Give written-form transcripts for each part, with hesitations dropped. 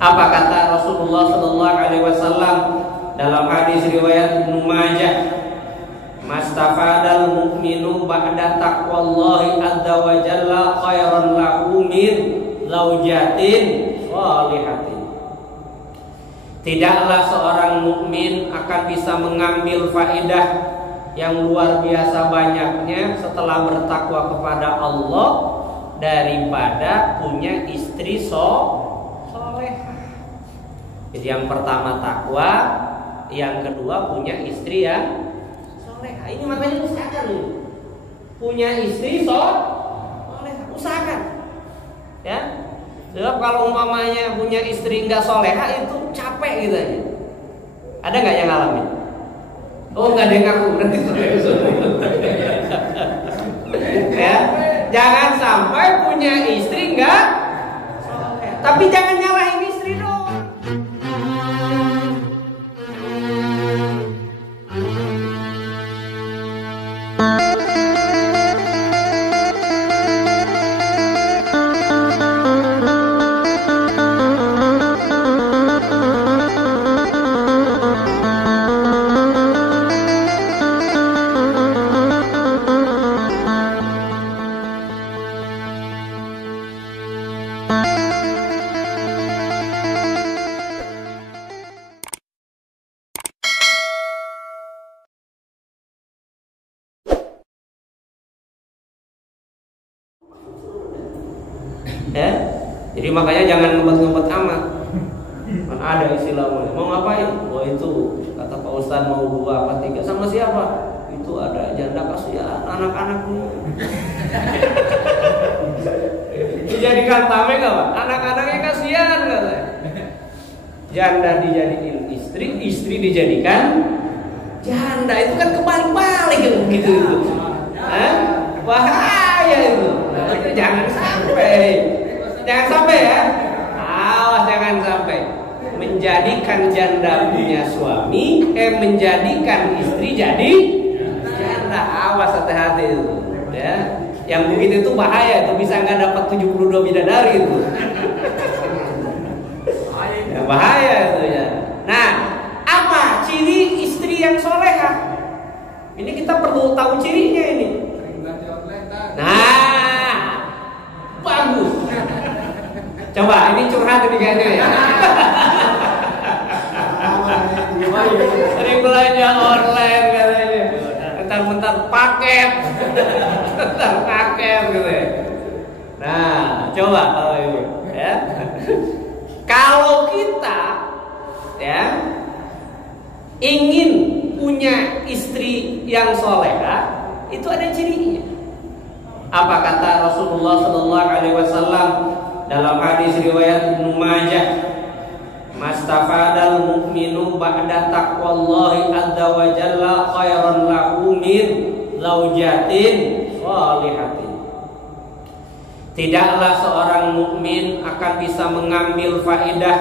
Apa kata Rasulullah sallallahu alaihi wasallam dalam hadis riwayat Ibnu Majah? Mastafadal mu'minu ba'da taqwallahi azza wa jalla khairan lahu min zaujatin shalihatin. Tidaklah seorang mukmin akan bisa mengambil faedah yang luar biasa banyaknya setelah bertakwa kepada Allah daripada punya istri solehah. Jadi yang pertama takwa, yang kedua punya istri yang solehah. Ini makanya usahakan nih, punya istri solehah, usahakan. Ya, sebab kalau umpamanya punya istri nggak solehah itu capek gitu aja. Ada nggak yang ngalamin? Oh, nggak ada yang ngaku berarti. Ya, jangan sampai punya istri nggak solehah. Tapi jangan nyalahin istri dong. Ya, jadi makanya jangan ngebet-ngebet amat. Kan ada istilah mau ngapain? Oh itu kata Pak Ustadz mau 2 apa 3 sama siapa? Itu ada janda kasihan anak-anaknya. Dijadikan tameng nggak Pak? Anak-anaknya kasihan katanya. Janda dijadikan istri, istri dijadikan janda, itu kan kebalik-balik gitu itu. Bahaya itu. Nah, itu jangan sampai ya. Awas jangan sampai menjadikan janda punya suami, menjadikan istri jadi janda. Awas, hati-hati itu. Ya, yang begitu itu bahaya, itu bisa nggak dapat 72 bidadari itu. Ya, bahaya itu ya. Nah, apa ciri istri yang solehah? Ini kita perlu tahu cirinya ini. Nah, bagus. Coba ini curhat ini kayaknya ya. Sering belanja online katanya. Bentar-bentar paket. Bentar paket gitu ya. Nah, coba kalau ini ya. Kalau kita ya ingin punya istri yang solehah, itu ada cirinya. Apa kata Rasulullah sallallahu alaihi wasallam dalam hadis riwayat Ibnu Majah? Mastafadal mu'minu ba'da taqwallahi azza wa jalla khairan lahu min zaujatin shalihatin. Tidaklah seorang mukmin akan bisa mengambil faedah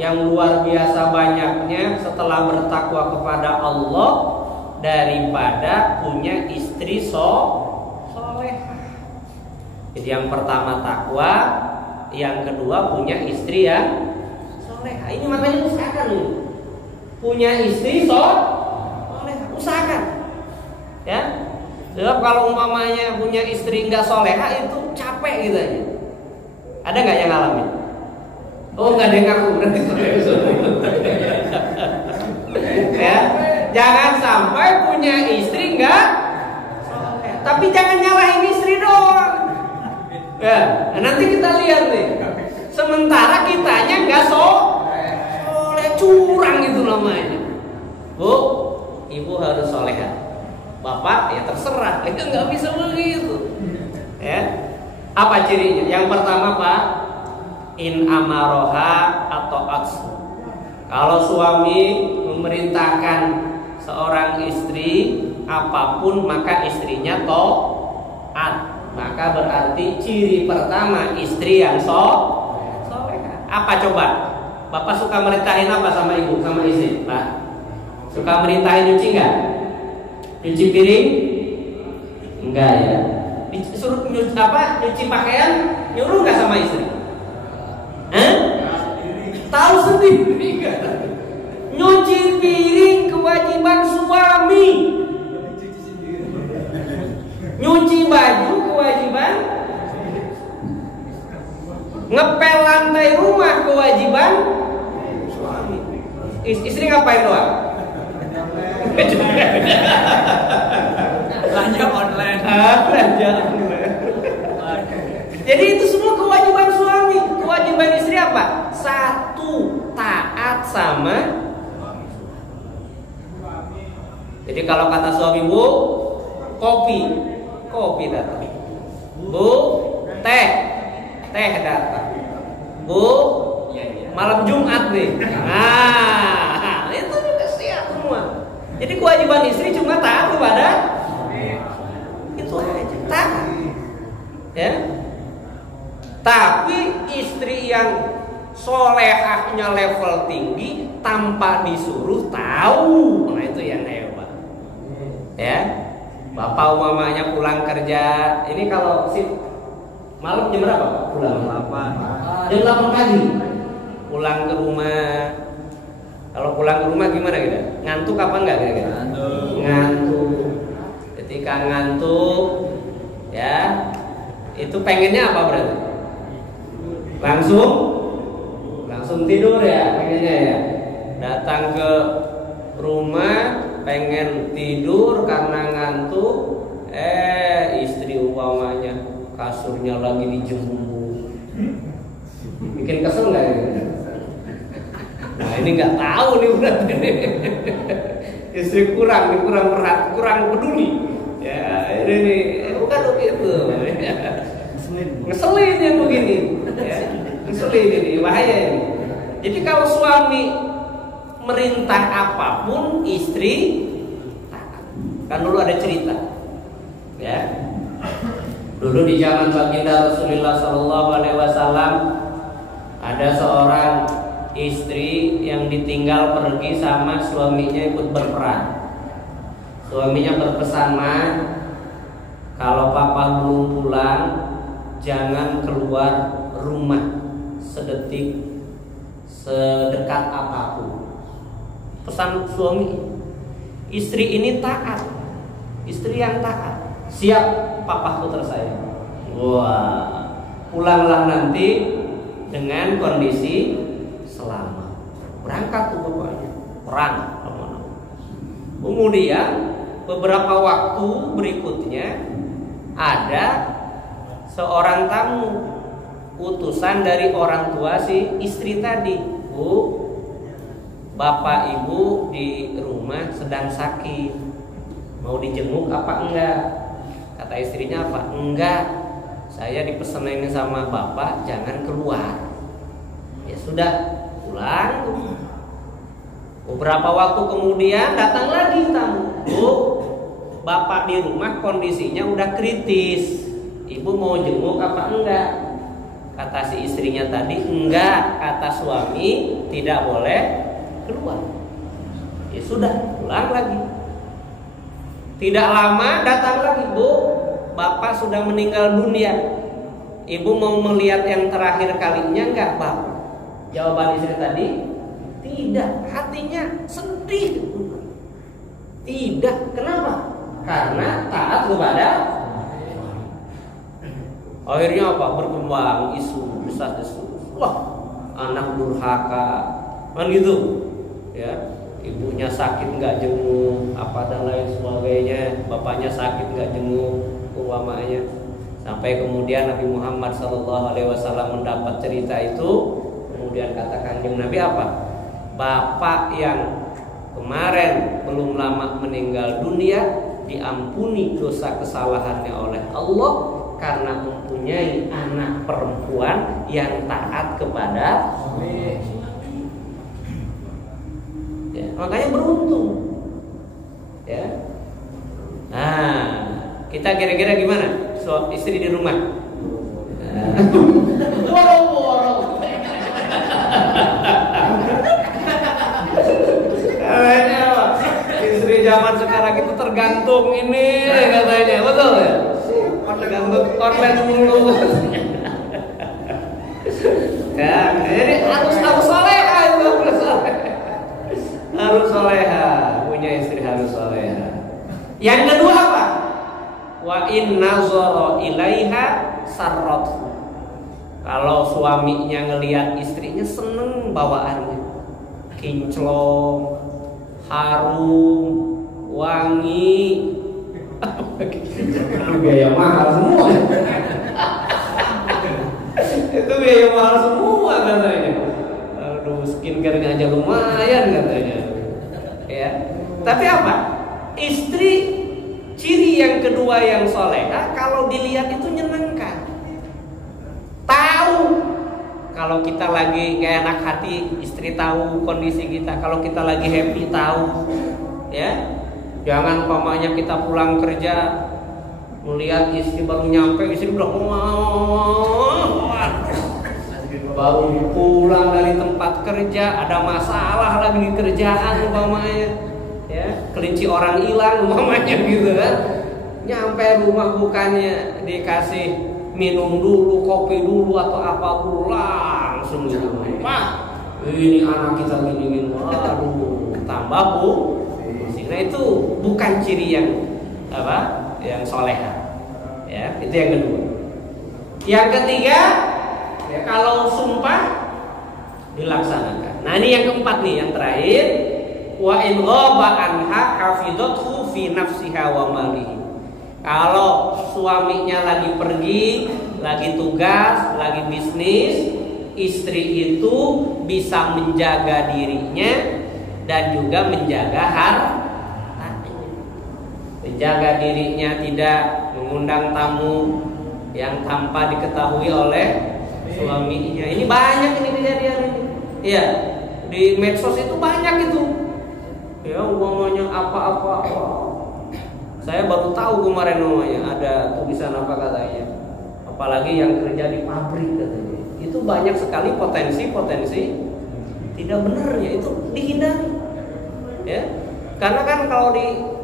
yang luar biasa banyaknya setelah bertakwa kepada Allah daripada punya istri solehah. Jadi yang pertama takwa, yang kedua punya istri yang solehah. Ini makanya usahakan nih, punya istri solehah, usahakan. Ya, sebab kalau umpamanya punya istri nggak solehah itu capek gitu aja. Ada nggak yang ngalamin? Oh, nggak ada yang ngaku berarti. Ya, jangan sampai punya istri nggak solehah. Tapi jangan nyalahin istri doang. Ya, nanti kita lihat nih. Sementara kitanya nggak soleh, curang itu namanya. Bu, ibu harus solehah. Bapak ya terserah, itu nggak bisa begitu. Ya, apa cirinya? Yang pertama Pak, in amaroha atau atsu. Kalau suami memerintahkan seorang istri apapun maka istrinya taat. Maka berarti ciri pertama istri yang solehah. Apa coba? Bapak suka merintahin apa sama ibu, sama istri? Pak, suka merintahin nyuci nggak? Nyuci piring? Enggak ya. Disuruh nyuci pakaian? Nyuruh nggak sama istri? mencintai rumah kewajiban suami. Istri ngapain doang? Belanja online. Belanja online. Jadi itu semua kewajiban suami. Kewajiban istri apa? Satu, taat sama. Jadi kalau kata suami, Bu, kopi datang. Bu, teh datang. Bu, malam Jumat nih. Nah, itu juga siap semua. Jadi kewajiban istri cuma taat kepada itu aja, taat. Ya. Tapi istri yang solehahnya level tinggi tanpa disuruh tahu, nah itu yang hebat. Ya, bapak mamanya pulang kerja, ini kalau malam jam berapa Pak? Pulang jam 8 pagi. Pulang ke rumah. Kalau pulang ke rumah gimana gitu? Ngantuk apa enggak kira-kira? Ngantuk. Ketika ngantuk, ya, itu pengennya apa berarti? Langsung tidur ya, pengennya ya. Datang ke rumah pengen tidur karena ngantuk, istri umpamanya kasurnya lagi dijemur. Bikin kesel nggak ya? Nah ini nggak tahu nih berarti istri kurang peduli. Ya ini bukan begitu. Ngeselin yang begini. Ya, ngeselin ini bahaya ini. Jadi kalau suami merintah apapun, istri taat. Kan dulu ada cerita, ya. Dulu di zaman baginda Rasulullah SAW ada seorang istri yang ditinggal pergi sama suaminya ikut berperang. Suaminya berpesan, kalau papa belum pulang, jangan keluar rumah sedekat apapun. Pesan suami. Istri ini taat. Istri yang taat. Siap, papaku tersayang. Wah, pulanglah nanti dengan kondisi selamat. Berangkat tuh bapaknya, perang. Kemudian beberapa waktu berikutnya ada seorang tamu, utusan dari orang tua si istri tadi. Bu, bapak ibu di rumah sedang sakit, mau dijenguk apa enggak? Kata istrinya apa? Enggak, saya dipesenin sama bapak jangan keluar. Ya sudah, pulang. Beberapa waktu kemudian datang lagi tamu. Bu, bapak di rumah kondisinya udah kritis, ibu mau jenguk apa enggak? Kata si istrinya tadi enggak, kata suami tidak boleh keluar. Ya sudah, pulang lagi. Tidak lama datang lagi, Bu, bapak sudah meninggal dunia, ibu mau melihat yang terakhir kalinya enggak, Bapak? Jawaban istri tadi tidak, hatinya sedih. Tidak, kenapa? Karena taat kepada. Akhirnya apa? Berkembang isu, desas-desus. Wah, anak durhaka, kan gitu, ya. Ibunya sakit nggak jenguk, apa dan lain sebagainya. Bapaknya sakit nggak jenguk, umpamanya. Sampai kemudian Nabi Muhammad SAW mendapat cerita itu, kemudian kata Kanjeng Nabi apa? Bapak yang kemarin belum lama meninggal dunia diampuni dosa kesalahannya oleh Allah karena mempunyai anak perempuan yang taat kepada ya, makanya beruntung ya. Nah, kita kira-kira gimana istri di rumah? Istri zaman sekarang itu tergantung ini katanya, betul ya? Tergantung online mulu. Ya, jadi harus soleha itu, harus soleha, punya istri harus soleha. Yang kedua apa? Wa in nazara ilaiha sarrat. Kalau suaminya ngelihat istrinya seneng bawaannya, kinclong, harum, wangi. Itu biaya mahal semua. Itu biaya mahal semua katanya. Aduh, skincare-nya aja lumayan katanya. Ya. Tapi apa? Istri ciri yang kedua yang soleha kalau dilihat itu nyenengkan. Tahu kalau kita lagi gak enak hati, istri tahu kondisi kita. Kalau kita lagi happy tahu, ya. Jangan umpamanya kita pulang kerja melihat istri baru nyampe, istri udah baru pulang dari tempat kerja, ada masalah lagi di kerjaan umpamanya, ya, kelinci orang hilang umpamanya gitu kan. Nyampe rumah bukannya dikasih minum dulu, kopi dulu atau apa dulu, langsung gitu. Pak, ini anak kita gini-gini, waduh, tambah bu. Nah itu bukan ciri yang apa? Yang soleha. Ya, itu yang kedua. Yang ketiga, ya, kalau sumpah dilaksanakan. Nah ini yang keempat nih, yang terakhir, wa in ghaba anha hafizathu fi nafsiha wa malihi. Kalau suaminya lagi pergi, lagi tugas, lagi bisnis, istri itu bisa menjaga dirinya dan juga menjaga hartanya. Menjaga dirinya tidak mengundang tamu yang tanpa diketahui oleh suaminya. Ini banyak ini kejadian ini. Iya, di medsos itu banyak itu. Ya, umpamanya apa-apa. Saya baru tahu kemarin namanya ada tulisan apa katanya. Apalagi yang kerja di pabrik katanya. Itu banyak sekali potensi tidak benarnya, itu dihindari. Ya. Karena kan kalau di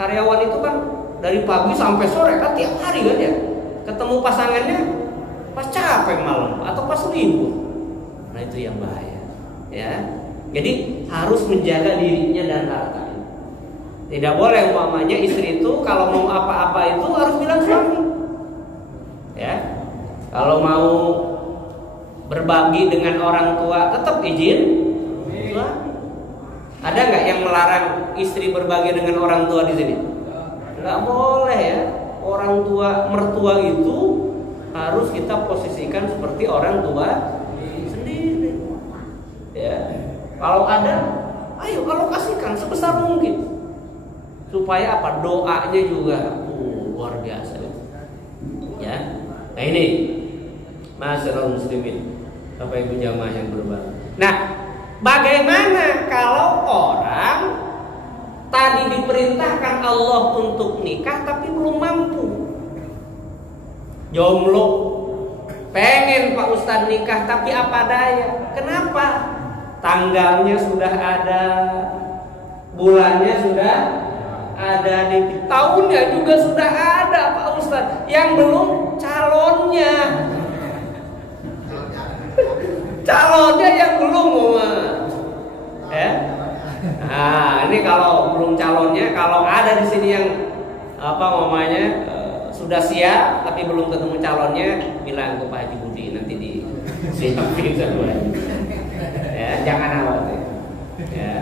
karyawan itu kan dari pagi sampai sore kan tiap hari kan ya. Ketemu pasangannya pas capek malam atau pas libur. Nah, itu yang bahaya. Ya. Jadi harus menjaga dirinya dan hartanya. Tidak boleh umpamanya istri itu kalau mau apa-apa itu harus bilang suami. Ya. Kalau mau berbagi dengan orang tua tetap izin suami. Ada nggak yang melarang istri berbagi dengan orang tua di sini? Nggak boleh ya. Orang tua mertua itu harus kita posisikan seperti orang tua sendiri. Ya. Kalau ada, ayo kalau kasihkan sebesar mungkin. Supaya apa? Doanya juga luar biasa. Ya. Nah ini, masyarakat muslimin, Bapak Ibu jamaah yang berbahagia. Nah, bagaimana kalau orang tadi diperintahkan Allah untuk nikah tapi belum mampu? Jomblo, pengen Pak Ustadz nikah tapi apa daya? Kenapa? Tanggalnya sudah ada, bulannya sudah ada, nih tahunnya juga sudah ada Pak Ustadz. Yang belum calonnya. Calonnya yang belum, ya. Nah, ini kalau belum calonnya, kalau ada di sini yang apa namanya sudah siap tapi belum ketemu calonnya, bilang ke Pak Haji Budi nanti di siapin semuanya. Ya, jangan khawatir. Ya.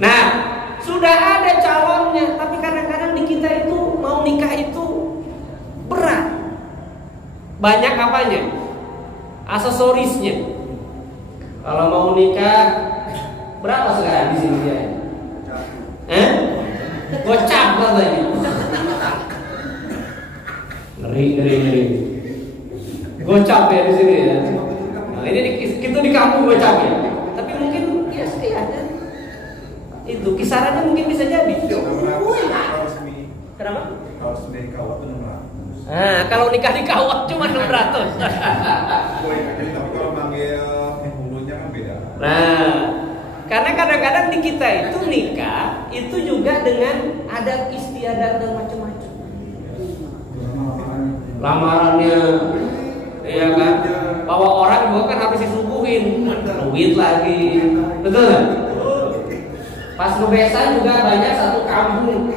Nah, sudah ada calonnya, tapi kadang-kadang di kita itu mau nikah itu berat. Banyak apanya? Aksesorisnya. Kalau mau nikah berapa sekarang di sini dia? Gocap katanya. Ngeri. Gocap ya di sini ya. Nah, ini itu di kampung gocap ya. Tapi mungkin ya sih ada. Itu kisarannya mungkin bisa jadi. Kenapa? Kalau sudah dikawat itu 600. Nah, kalau nikah di kawat cuma 600. Jadi kalau manggil hulunya kan beda. Nah, karena kadang-kadang di kita itu nikah itu juga dengan adat istiadat dan macam-macam. Lamarannya, ya kan? Bawa orang juga kan harus disuguhin, duit lagi, betul nggak? Pas ngebesan juga banyak satu kampung.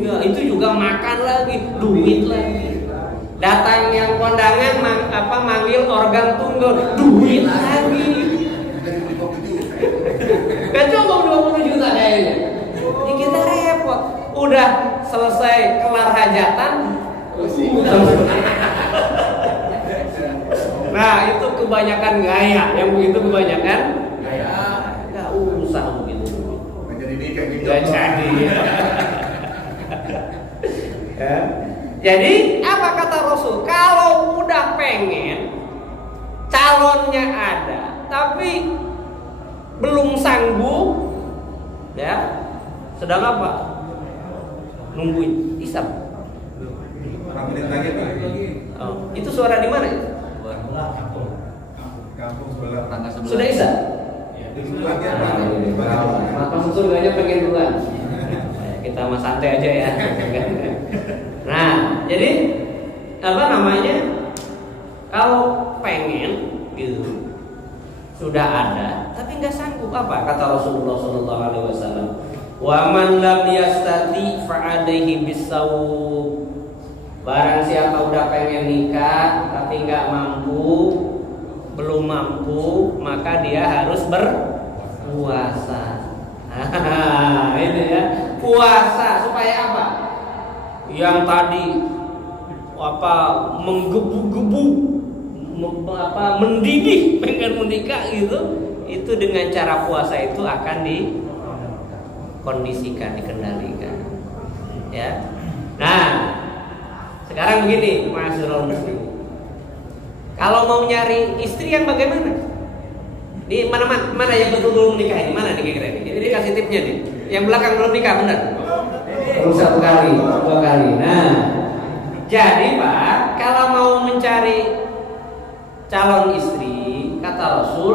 Ya, itu juga makan lagi, duit lagi. Datang yang kondangan manggil organ tunggal, duit lagi. Kan cukup 20 juta kayaknya. Jadi kita repot. Udah selesai kelar hajatan. Nah itu kebanyakan gaya. Yang begitu kebanyakan gaya. Gak usah begitu. Gak jadi. Ya. Jadi apa kata Rasul? Kalau udah pengen calonnya ada, tapi belum sanggup, ya sedang apa? Nungguin isap. Oh, itu suara di mana itu? Kampung sebelah. Sudah isap? Masuk surganya pengen duluan. Kita sama santai aja ya. Nah, jadi apa namanya? Kalau pengen gitu sudah ada, tapi nggak sanggup apa? Kata Rasulullah SAW. Wa man lam yastati fa'alaihi bisawm. Barang siapa udah pengen nikah tapi nggak mampu, belum mampu, maka dia harus berpuasa. Ini ya, puasa supaya apa? Yang tadi menggebu-gebu, mendidih pengen menikah gitu, itu dengan cara puasa itu akan dikondisikan, dikendalikan. Ya. Nah, sekarang begini, Ma'asyiral muslimin. Kalau mau nyari istri yang bagaimana? Di mana yang betul belum menikah ini? Mana nih kira-kira ini? Jadi kasih tipnya nih. Yang belakang belum nikah benar? Belum 1 kali, 2 kali. Nah, jadi Pak, kalau mau mencari calon istri, kata Rasul,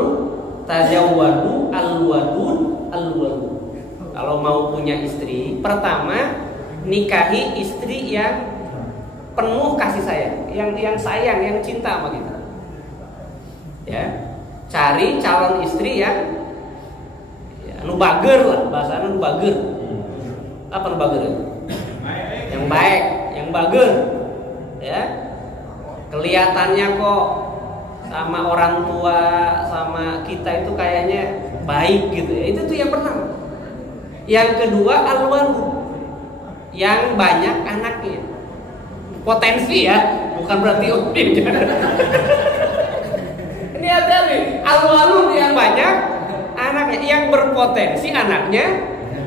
tazawwadu al-wadud al-wadud. Kalau mau punya istri, pertama nikahi istri yang penuh kasih sayang, yang sayang, yang cinta sama kita. Ya. Cari calon istri yang nu bager lah, bahasanya nu bager. Apa nu bager? Yang baik, yang bager. Ya. Kelihatannya kok sama orang tua, sama kita itu kayaknya baik gitu ya. Itu tuh yang pertama. Yang kedua al-walud, yang banyak anaknya. Potensi ya, bukan berarti udin. Ini ada nih, al-walud yang banyak anaknya, yang berpotensi anaknya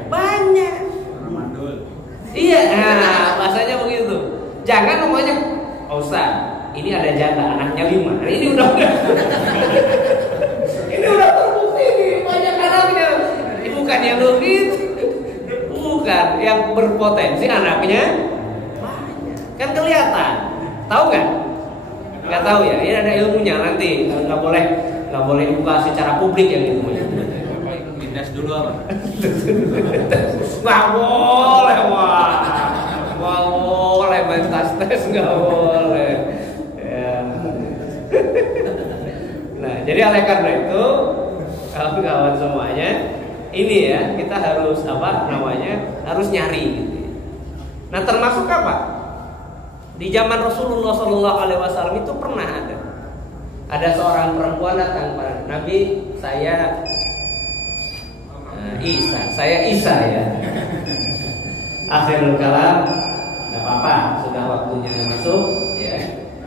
banyak. Iya, nah bahasanya begitu. Jangan namanya Ustaz, ini ada janda anaknya 5. Ini udah ini udah terbukti nih, banyak anaknya. Ini bukan yang begitu. Bukan, yang berpotensi anaknya banyak. Kan kelihatan. Tahu nggak? Nggak tahu ya. Ini ada ilmunya nanti. Nggak boleh dibuka secara publik yang ilmunya. Tes dulu apa? Nggak boleh, wah. Nggak boleh main tes nggak boleh. Ya. Nah, jadi oleh karena itu, kawan-kawan semuanya, ini ya kita harus harus nyari. Gitu. Nah, termasuk apa? Di zaman Rasulullah SAW itu pernah ada seorang perempuan datang kepada Nabi, saya Isa ya. Akhirul kalam, nggak apa-apa, sudah waktunya masuk ya.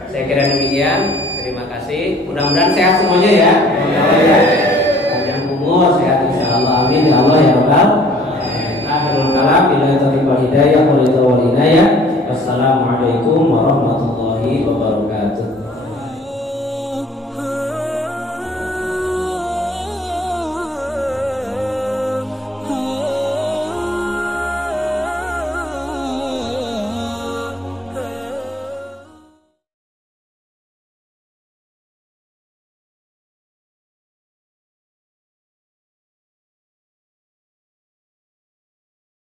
Saya kira demikian. Terima kasih. Mudah-mudahan sehat semuanya ya. Panjang umur, sehat insyaallah. Amin ya Allah ya Rabbal. Akhirul kalam, bila taufiq wal hidayah wal inayah. Wassalamualaikum warahmatullahi wabarakatuh.